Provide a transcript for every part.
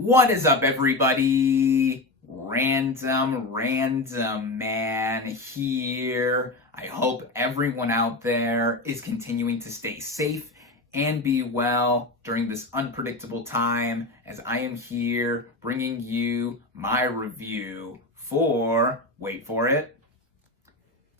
What is up, everybody? RandomRandomMan here. I hope everyone out there is continuing to stay safe and be well during this unpredictable time, as I am here bringing you my review for, wait for it,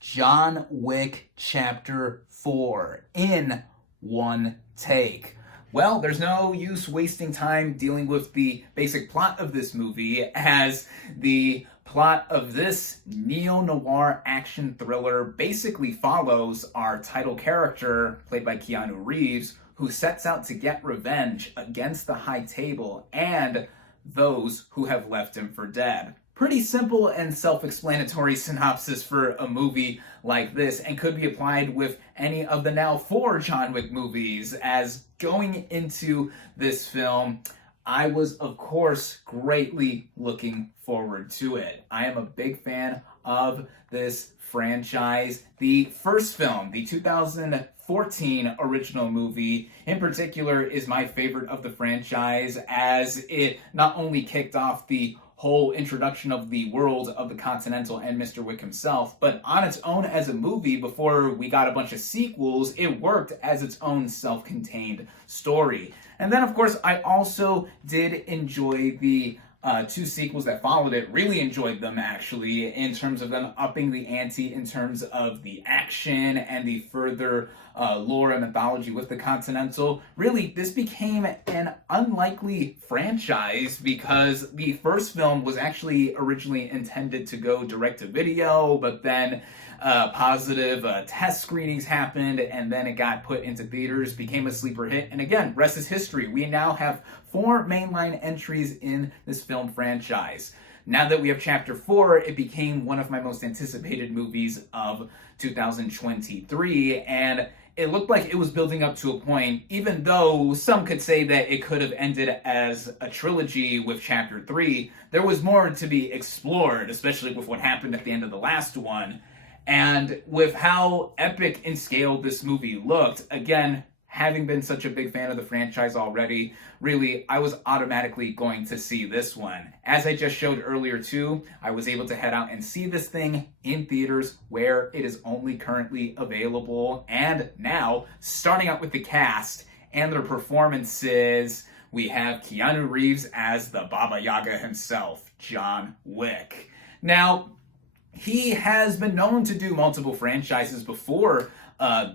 John Wick Chapter 4 in one take. Well, there's no use wasting time dealing with the basic plot of this movie, as the plot of this neo-noir action thriller basically follows our title character, played by Keanu Reeves, who sets out to get revenge against the High Table and those who have left him for dead. Pretty simple and self-explanatory synopsis for a movie like this, and could be applied with any of the now 4 John Wick movies. As going into this film, I was, of course, greatly looking forward to it. I am a big fan of this franchise. The first film, the 2014 original movie, in particular, is my favorite of the franchise, as it not only kicked off the whole introduction of the world of the Continental and Mr. Wick himself, but on its own as a movie, before we got a bunch of sequels, it worked as its own self-contained story. And then, of course, I also did enjoy the 2 sequels that followed it. Really enjoyed them, actually, in terms of them upping the ante in terms of the action and the further lore and mythology with the Continental. Really, this became an unlikely franchise, because the first film was actually originally intended to go direct to video, but then positive test screenings happened, and then it got put into theaters, became a sleeper hit, and again, rest is history. We now have 4 mainline entries in this film franchise. Now that we have Chapter 4, it became one of my most anticipated movies of 2023, and it looked like it was building up to a point, even though some could say that it could have ended as a trilogy with Chapter 3. There was more to be explored, especially with what happened at the end of the last one. And with how epic in scale this movie looked, again, having been such a big fan of the franchise already, really, I was automatically going to see this one. As I just showed earlier too, I was able to head out and see this thing in theaters where it is only currently available. And now, starting out with the cast and their performances, we have Keanu Reeves as the Baba Yaga himself, John Wick. Now, he has been known to do multiple franchises before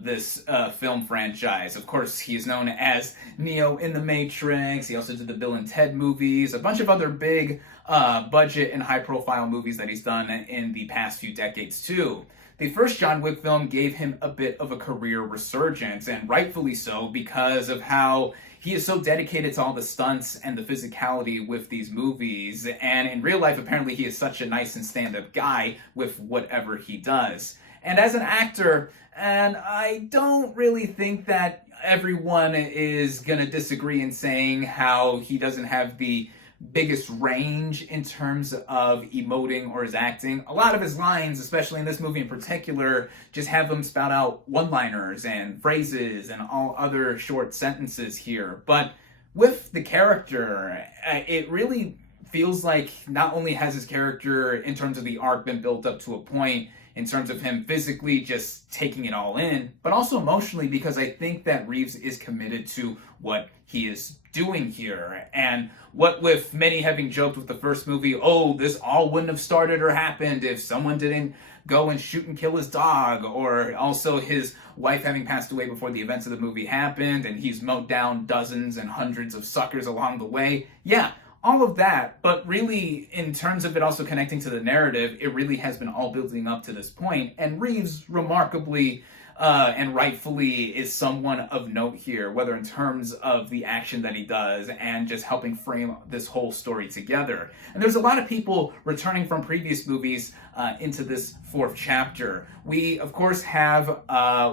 this film franchise. Of course, he is known as Neo in The Matrix. He also did the Bill and Ted movies, a bunch of other big budget and high-profile movies that he's done in the past few decades, too. The first John Wick film gave him a bit of a career resurgence, and rightfully so, because of how he is so dedicated to all the stunts and the physicality with these movies. And in real life, apparently, he is such a nice and stand-up guy with whatever he does. And as an actor, and I don't really think that everyone is going to disagree in saying how he doesn't have the biggest range in terms of emoting or his acting. A lot of his lines, especially in this movie in particular, just have him spout out one-liners and phrases and all other short sentences here. But with the character, it really feels like not only has his character, in terms of the arc, been built up to a point in terms of him physically just taking it all in, but also emotionally, because I think that Reeves is committed to what he is doing here. And what with many having joked with the first movie, oh, this all wouldn't have started or happened if someone didn't go and shoot and kill his dog, or also his wife having passed away before the events of the movie happened, and he's mowed down dozens and hundreds of suckers along the way. Yeah, all of that, but really, in terms of it also connecting to the narrative, it really has been all building up to this point, and Reeves remarkably and rightfully is someone of note here, whether in terms of the action that he does and just helping frame this whole story together. And there's a lot of people returning from previous movies into this fourth chapter. We, of course, have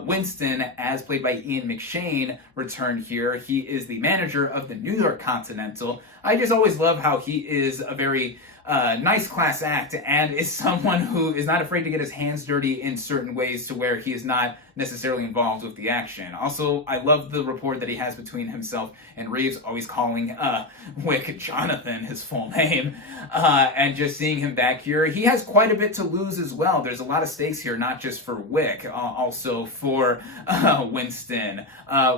Winston, as played by Ian McShane, return here. He is the manager of the New York Continental. I just always love how he is a very nice class act and is someone who is not afraid to get his hands dirty in certain ways to where he is not necessarily involved with the action. Also, I love the rapport that he has between himself and Reeves, always calling Wick Jonathan, his full name, and just seeing him back here. He has quite a bit to lose as well. There's a lot of stakes here, not just for Wick, also for Winston.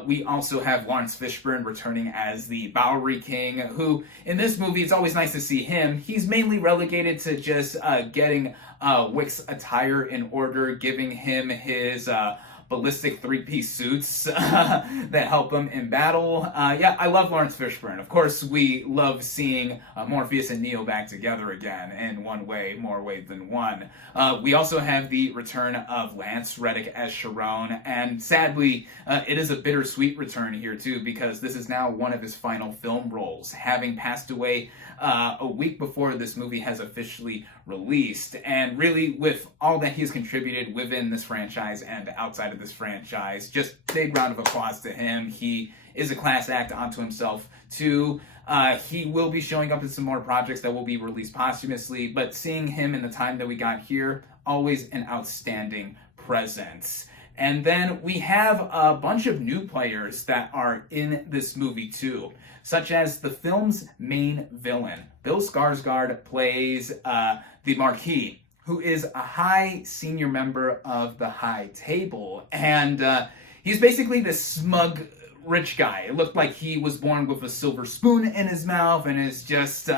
We also have Lawrence Fishburne returning as the Bowery King, who in this movie, it's always nice to see him. He's mainly relegated to just getting Wick's attire in order, giving him his ballistic three-piece suits that help him in battle. Yeah, I love Lawrence Fishburne. Of course, we love seeing Morpheus and Neo back together again in one way, more ways than one. We also have the return of Lance Reddick as Sharon, and sadly, it is a bittersweet return here too, because this is now one of his final film roles, having passed away a week before this movie has officially released. And really, with all that he has contributed within this franchise and outside of this franchise, just big round of applause to him. He is a class act unto himself too. He will be showing up in some more projects that will be released posthumously, but seeing him in the time that we got here, always an outstanding presence. And then we have a bunch of new players that are in this movie too, such as the film's main villain. Bill Skarsgård plays the Marquis, who is a high senior member of the High Table. And he's basically this smug rich guy. It looked like he was born with a silver spoon in his mouth and is just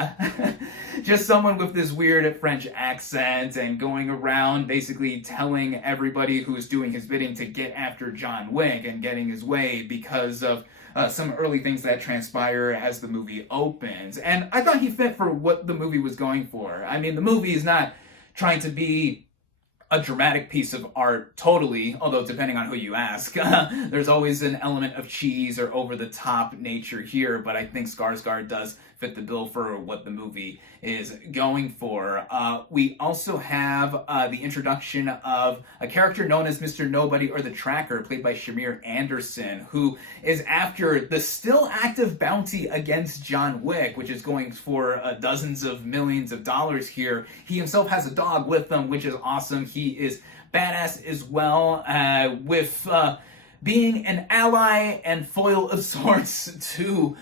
just someone with this weird French accent and going around basically telling everybody who is doing his bidding to get after John Wick and getting his way because of some early things that transpire as the movie opens. And I thought he fit for what the movie was going for. I mean, the movie is not trying to be a dramatic piece of art totally, although depending on who you ask, there's always an element of cheese or over-the-top nature here, but I think Skarsgård does fit the bill for what the movie is going for. We also have the introduction of a character known as Mr. Nobody or the Tracker, played by Shamir Anderson, who is after the still active bounty against John Wick, which is going for dozens of millions of dollars here. He himself has a dog with him, which is awesome. He is badass as well, with being an ally and foil of sorts to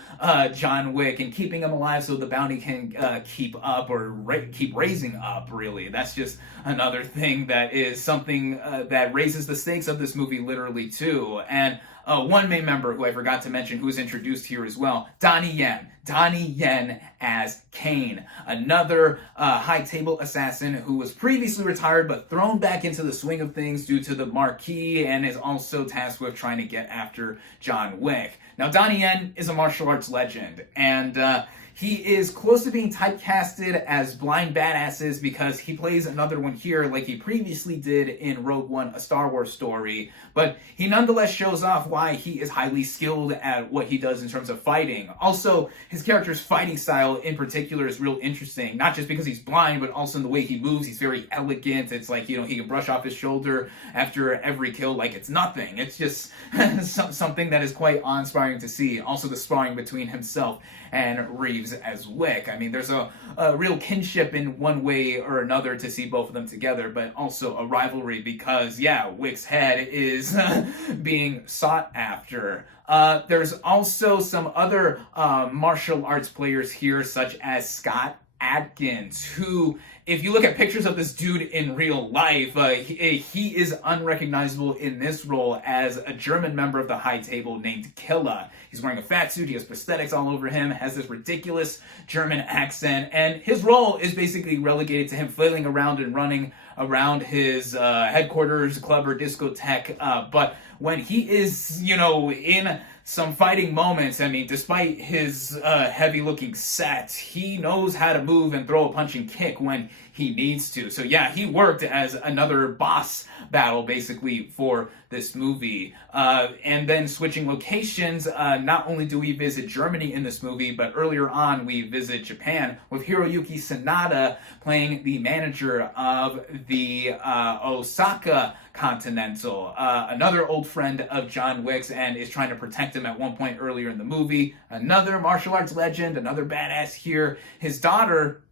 John Wick and keeping him alive so the bounty can keep up or keep raising up, really. That's just another thing that is something that raises the stakes of this movie literally too. And one main member who I forgot to mention who is introduced here as well, Donnie Yen. Donnie Yen as Kane, another high table assassin who was previously retired but thrown back into the swing of things due to the Marquis and is also tasked with trying to get after John Wick. Now, Donnie Yen is a martial arts legend, and he is close to being typecasted as blind badasses because he plays another one here like he previously did in Rogue One, A Star Wars Story, but he nonetheless shows off why he is highly skilled at what he does in terms of fighting. Also, his character's fighting style in particular is real interesting, not just because he's blind, but also in the way he moves. He's very elegant. It's like, you know, he can brush off his shoulder after every kill like it's nothing. It's just something that is quite awe-inspiring to see. Also, the sparring between himself and Reeves as Wick. I mean, there's a real kinship in one way or another to see both of them together, but also a rivalry because, yeah, Wick's head is being sought after. There's also some other martial arts players here, such as Scott Adkins, who, if you look at pictures of this dude in real life, he is unrecognizable in this role as a German member of the High Table named Killa. He's wearing a fat suit, he has prosthetics all over him, has this ridiculous German accent, and his role is basically relegated to him flailing around and running around his headquarters, club, or discotheque, but when he is, you know, in some fighting moments, I mean, despite his heavy-looking set, he knows how to move and throw a punch and kick when he needs to. So yeah, he worked as another boss battle basically for this movie. And then switching locations, not only do we visit Germany in this movie, but earlier on we visit Japan with Hiroyuki Sanada playing the manager of the Osaka Continental, another old friend of John Wick's, and is trying to protect him at one point earlier in the movie. Another martial arts legend, another badass here. His daughter,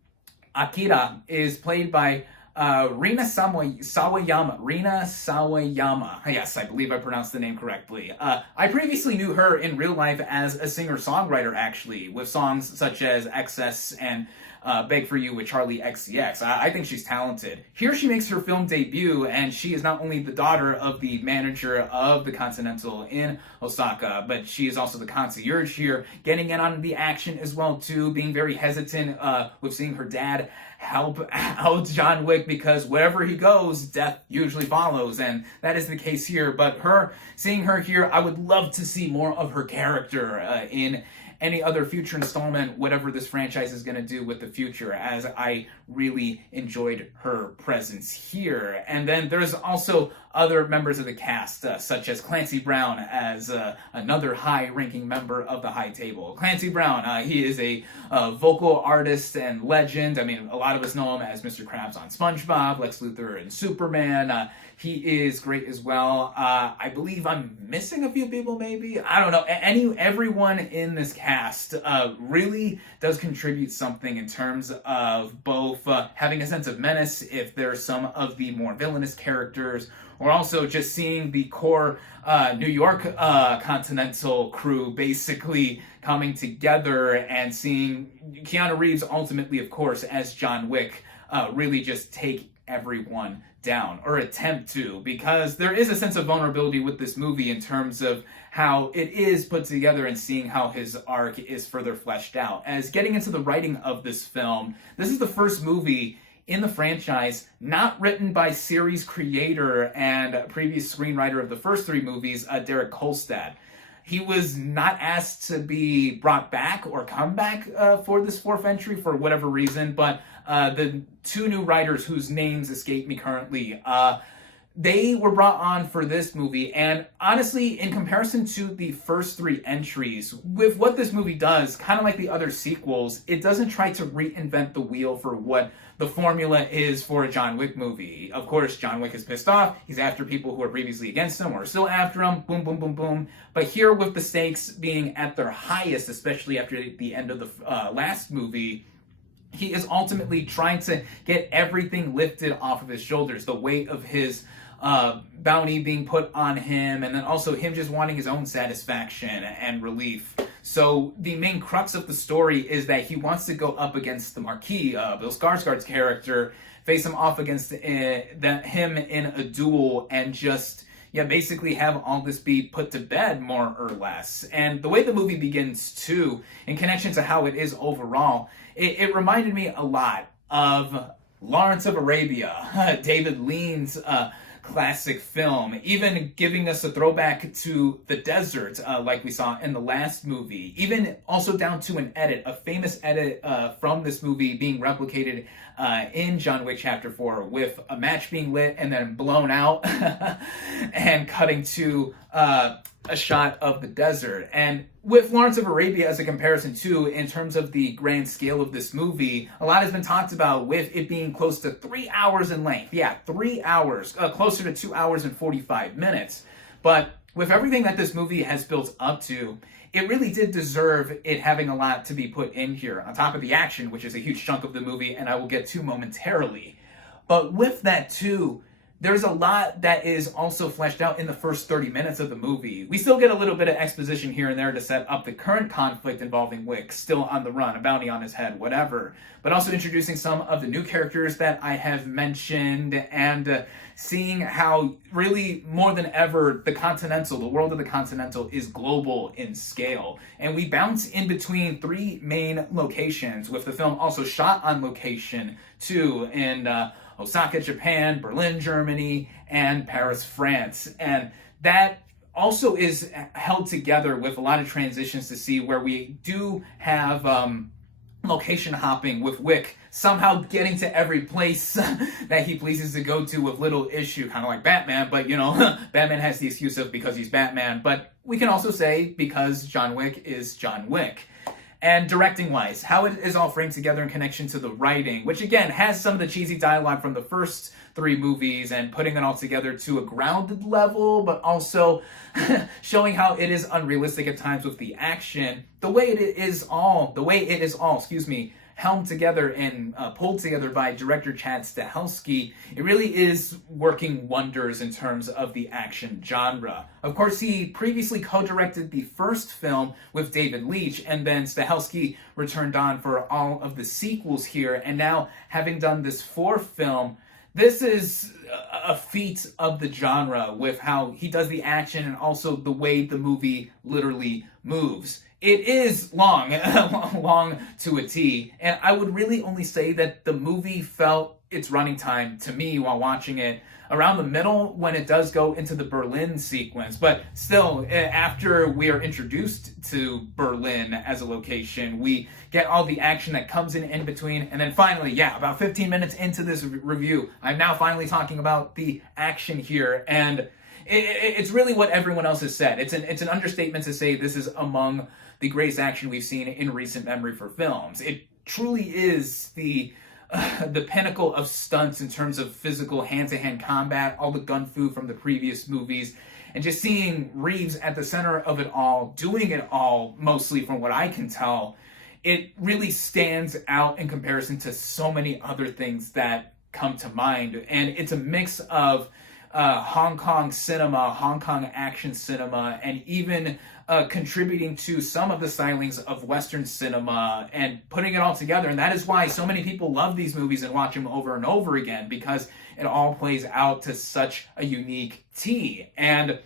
Akira, is played by Rina Sawayama. Rina Sawayama. Yes, I believe I pronounced the name correctly. I previously knew her in real life as a singer-songwriter, actually, with songs such as Excess and Beg For You with Charlie XCX. I think she's talented. Here she makes her film debut, and she is not only the daughter of the manager of the Continental in Osaka, but she is also the concierge here, getting in on the action as well too, being very hesitant with seeing her dad help out John Wick, because wherever he goes, death usually follows, and that is the case here. But seeing her here, I would love to see more of her character in any other future installment, whatever this franchise is going to do with the future, as I really enjoyed her presence here. And then there's also other members of the cast, such as Clancy Brown as another high-ranking member of the High Table. Clancy Brown, he is a vocal artist and legend. I mean, a lot of us know him as Mr. Krabs on SpongeBob, Lex Luthor in Superman. He is great as well. I believe I'm missing a few people, maybe. I don't know. Everyone in this cast really does contribute something in terms of both having a sense of menace if there's some of the more villainous characters, or also just seeing the core New York Continental crew basically coming together, and seeing Keanu Reeves ultimately, of course, as John Wick, really just take everyone down, or attempt to, because there is a sense of vulnerability with this movie in terms of how it is put together, and seeing how his arc is further fleshed out. As getting into the writing of this film, this is the first movie in the franchise not written by series creator and previous screenwriter of the first three movies, Derek Kolstad. He was not asked to be brought back or come back for this fourth entry for whatever reason, but the two new writers whose names escape me currently, they were brought on for this movie. And honestly, in comparison to the first three entries, with what this movie does, kind of like the other sequels, it doesn't try to reinvent the wheel for what the formula is for a John Wick movie. Of course, John Wick is pissed off. He's after people who are previously against him or still after him. Boom, boom, boom, boom. But here, with the stakes being at their highest, especially after the end of the last movie, he is ultimately trying to get everything lifted off of his shoulders. The weight of his bounty being put on him, and then also him just wanting his own satisfaction and relief. So the main crux of the story is that he wants to go up against the Marquis, Bill Skarsgård's character, face him off against him in a duel, and just basically have all this be put to bed, more or less. And the way the movie begins, too, in connection to how it is overall, it reminded me a lot of Lawrence of Arabia, David Lean's classic film, even giving us a throwback to the desert, like we saw in the last movie, even also down to an edit, a famous edit from this movie being replicated in John Wick Chapter 4, with a match being lit and then blown out and cutting to a shot of the desert. And with Lawrence of Arabia as a comparison too, in terms of the grand scale of this movie, a lot has been talked about with it being close to 3 hours in length. Yeah, 3 hours, closer to 2 hours and 45 minutes. But with everything that this movie has built up to, it really did deserve it having a lot to be put in here, on top of the action, which is a huge chunk of the movie, and I will get to momentarily. But with that too, there's a lot that is also fleshed out in the first 30 minutes of the movie. We still get a little bit of exposition here and there to set up the current conflict involving Wick, still on the run, a bounty on his head, whatever. But also introducing some of the new characters that I have mentioned, and seeing how really more than ever the Continental, the world of the Continental, is global in scale. And we bounce in between three main locations, with the film also shot on location too, in Osaka, Japan, Berlin, Germany, and Paris, France. And that also is held together with a lot of transitions to see where we do have location hopping with Wick, somehow getting to every place that he pleases to go to with little issue, kind of like Batman, but Batman has the excuse of because he's Batman, but we can also say because John Wick is John Wick. And directing-wise, how it is all framed together in connection to the writing, which again has some of the cheesy dialogue from the first 3 movies and putting it all together to a grounded level, but also showing how it is unrealistic at times with the action. The way it is all, helmed together and pulled together by director Chad Stahelski, it really is working wonders in terms of the action genre. Of course, he previously co-directed the first film with David Leitch, and then Stahelski returned on for all of the sequels here, and now having done this 4th film, this is a feat of the genre with how he does the action and also the way the movie literally moves. It is long, long to a T, and I would really only say that the movie felt its running time to me while watching it around the middle when it does go into the Berlin sequence. But still, after we are introduced to Berlin as a location, we get all the action that comes in between, and then finally, about 15 minutes into this review, I'm now finally talking about the action here, and it's really what everyone else has said. It's an understatement to say this is among the greatest action we've seen in recent memory for films. It truly is the pinnacle of stunts in terms of physical hand-to-hand combat, all the gun fu from the previous movies, and just seeing Reeves at the center of it all, doing it all, mostly from what I can tell, it really stands out in comparison to so many other things that come to mind. And it's a mix of Hong Kong cinema, Hong Kong action cinema, and even contributing to some of the stylings of Western cinema and putting it all together. And that is why so many people love these movies and watch them over and over again, because it all plays out to such a unique T. And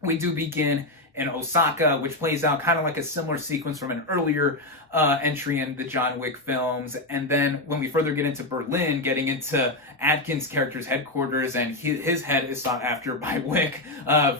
we do begin in Osaka, which plays out kind of like a similar sequence from an earlier entry in the John Wick films. And then when we further get into Berlin, getting into Atkins' character's headquarters, and his head is sought after by Wick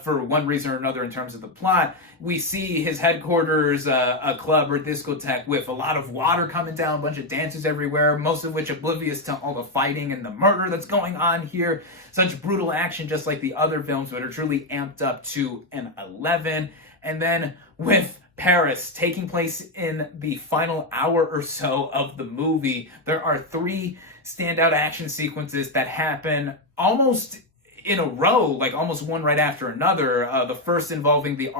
for one reason or another in terms of the plot. We see his headquarters, a club or discotheque with a lot of water coming down, a bunch of dancers everywhere, most of which oblivious to all the fighting and the murder that's going on here. Such brutal action, just like the other films, but are truly amped up to an 11. And then with Paris taking place in the final hour or so of the movie, there are 3 standout action sequences that happen almost in a row, like almost one right after another. The first involving the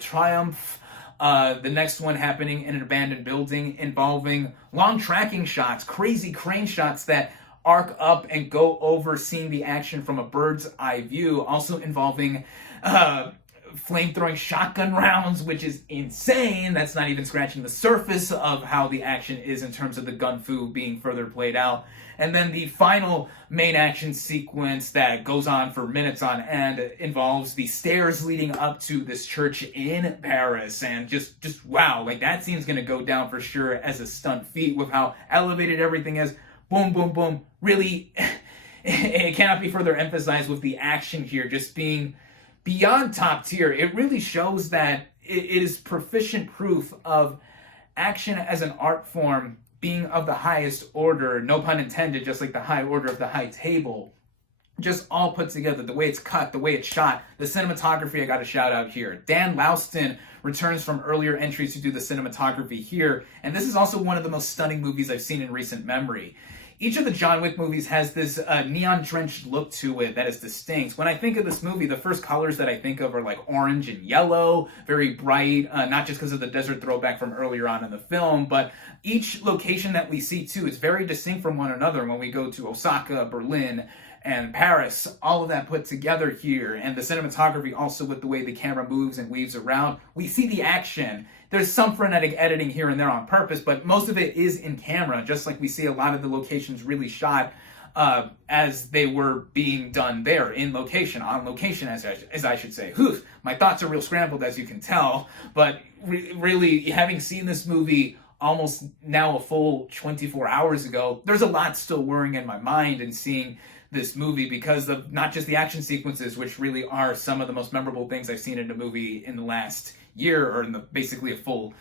Triumph, the next one happening in an abandoned building involving long tracking shots, crazy crane shots that arc up and go over, seeing the action from a bird's eye view, also involving flame-throwing shotgun rounds, which is insane. That's not even scratching the surface of how the action is in terms of the gun fu being further played out. And then the final main action sequence that goes on for minutes on end involves the stairs leading up to this church in Paris. And just wow, like that scene's gonna go down for sure as a stunt feat with how elevated everything is. Boom, boom, boom. Really, it cannot be further emphasized with the action here just being beyond top tier. It really shows that it is proficient proof of action as an art form being of the highest order, no pun intended, just like the high order of the high table. Just all put together, the way it's cut, the way it's shot, the cinematography, I got a shout out here. Dan Louston returns from earlier entries to do the cinematography here, and this is also one of the most stunning movies I've seen in recent memory. Each of the John Wick movies has this neon-drenched look to it that is distinct. When I think of this movie, the first colors that I think of are like orange and yellow, very bright, not just because of the desert throwback from earlier on in the film, but each location that we see too is very distinct from one another when we go to Osaka, Berlin, and Paris, all of that put together here, and the cinematography also with the way the camera moves and weaves around. We see the action. There's some frenetic editing here and there on purpose, but most of it is in camera, just like we see a lot of the locations really shot as they were being done there, in location, on location, as I should say. Whew, my thoughts are real scrambled, as you can tell, but really, having seen this movie almost now a full 24 hours ago, there's a lot still whirring in my mind, and seeing this movie because of not just the action sequences, which really are some of the most memorable things I've seen in a movie in the last year, or in basically a full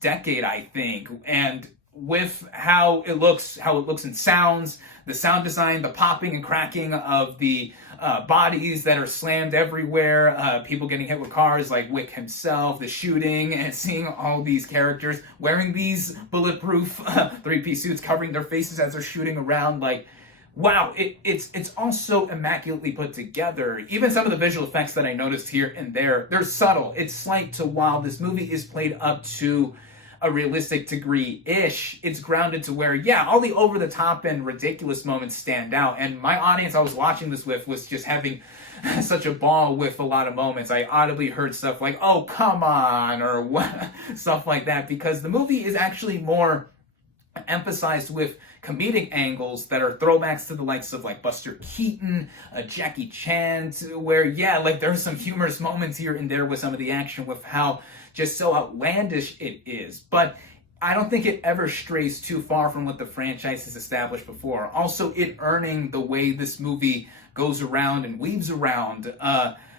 decade, I think. And with how it looks and sounds, the sound design, the popping and cracking of the bodies that are slammed everywhere, people getting hit with cars like Wick himself, the shooting, and seeing all these characters wearing these bulletproof three-piece suits covering their faces as they're shooting around, like, wow, it's all so immaculately put together. Even some of the visual effects that I noticed here and there, they're subtle. It's slight to while this movie is played up to a realistic degree-ish, it's grounded to where, yeah, all the over-the-top and ridiculous moments stand out. And my audience I was watching this with was just having such a ball with a lot of moments. I audibly heard stuff like, oh, come on, or what, stuff like that, because the movie is actually more emphasized with comedic angles that are throwbacks to the likes of like Buster Keaton, Jackie Chan, where, yeah, like there's some humorous moments here and there with some of the action, with how just so outlandish it is. But I don't think it ever strays too far from what the franchise has established before. Also, it earning the way this movie goes around and weaves around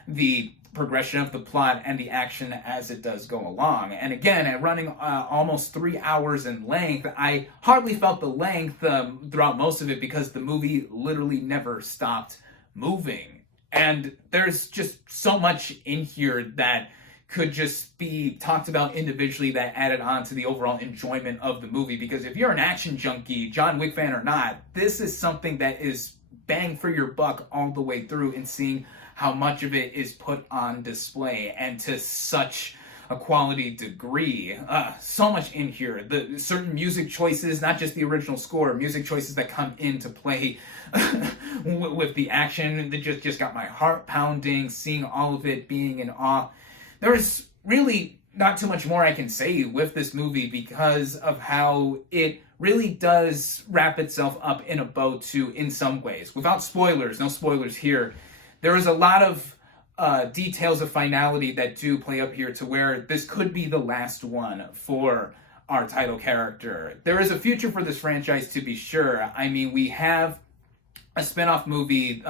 the progression of the plot and the action as it does go along. And again, at running almost 3 hours in length, I hardly felt the length throughout most of it because the movie literally never stopped moving. And there's just so much in here that could just be talked about individually that added on to the overall enjoyment of the movie. Because if you're an action junkie, John Wick fan or not, this is something that is bang for your buck all the way through, and seeing how much of it is put on display and to such a quality degree. So much in here. The certain music choices, not just the original score, music choices that come into play with the action, that just got my heart pounding, seeing all of it, being in awe. There's really not too much more I can say with this movie because of how it really does wrap itself up in a bow too, in some ways. Without spoilers, no spoilers here. There is a lot of details of finality that do play up here to where this could be the last one for our title character. There is a future for this franchise, to be sure. I mean, we have a spin-off movie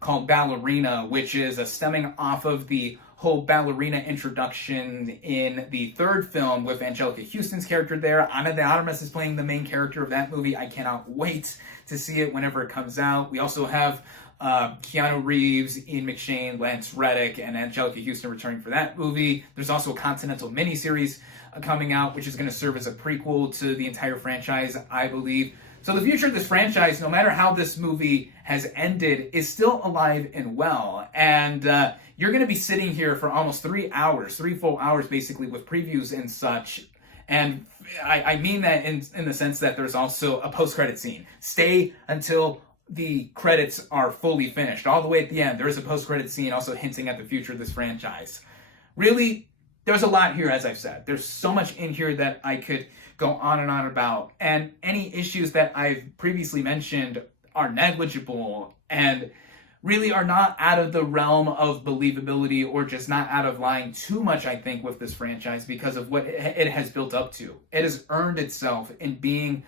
called Ballerina, which is stemming off of the whole ballerina introduction in the third film with Anjelica Huston's character there. Ana de Armas is playing the main character of that movie. I cannot wait to see it whenever it comes out. We also have Keanu Reeves, Ian McShane, Lance Reddick, and Anjelica Huston returning for that movie. There's also a Continental miniseries coming out, which is going to serve as a prequel to the entire franchise, I believe. So the future of this franchise, no matter how this movie has ended, is still alive and well. And you're going to be sitting here for almost 3 hours, 3 full hours basically, with previews and such. And I mean that in the sense that there's also a post-credit scene. Stay until the credits are fully finished. All the way at the end, there is a post-credit scene also hinting at the future of this franchise. Really, there's a lot here, as I've said. There's so much in here that I could go on and on about. And any issues that I've previously mentioned are negligible and really are not out of the realm of believability, or just not out of line too much, I think, with this franchise because of what it has built up to. It has earned itself in being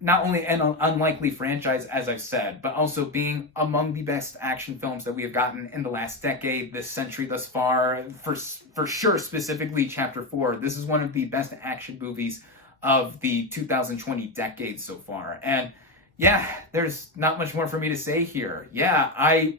not only an unlikely franchise, as I've said, but also being among the best action films that we have gotten in the last decade, this century thus far. For sure, specifically Chapter 4, this is one of the best action movies of the 2020 decade so far. And yeah, there's not much more for me to say here. Yeah, I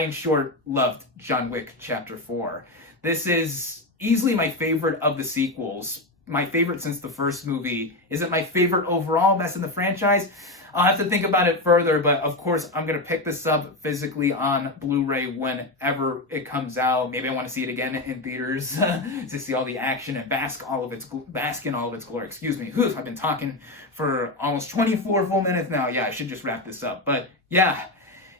in short loved John Wick Chapter 4. This is easily my favorite of the sequels. My favorite since the first movie. Is it my favorite overall, best in the franchise? I'll have to think about it further, but of course I'm going to pick this up physically on Blu-ray whenever it comes out. Maybe I want to see it again in theaters to see all the action and bask in all of its glory. Excuse me. I've been talking for almost 24 full minutes now. Yeah, I should just wrap this up. But yeah,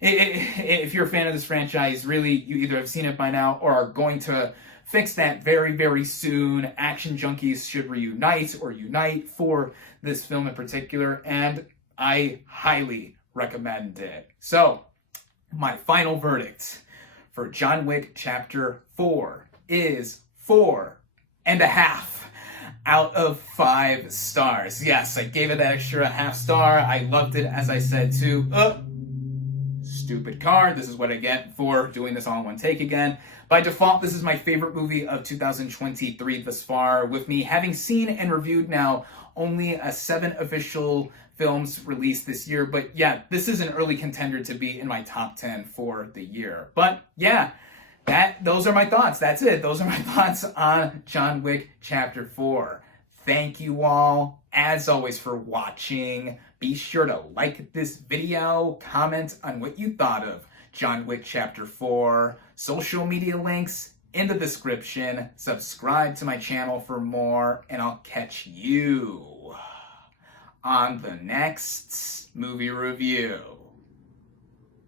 if you're a fan of this franchise, really, you either have seen it by now or are going to fix that very, very soon. Action junkies should reunite or unite for this film in particular, and I highly recommend it. So, my final verdict for John Wick Chapter 4 is 4.5 out of 5 stars. Yes, I gave it that extra half star. I loved it, as I said, too. stupid car. This is what I get for doing this all in one take again. By default, this is my favorite movie of 2023 thus far, with me having seen and reviewed now only 7 official films released this year. But yeah, this is an early contender to be in my top 10 for the year. But yeah, those are my thoughts. That's it. Those are my thoughts on John Wick Chapter 4. Thank you all, as always, for watching. Be sure to like this video, comment on what you thought of John Wick Chapter 4, social media links in the description, subscribe to my channel for more, and I'll catch you on the next movie review.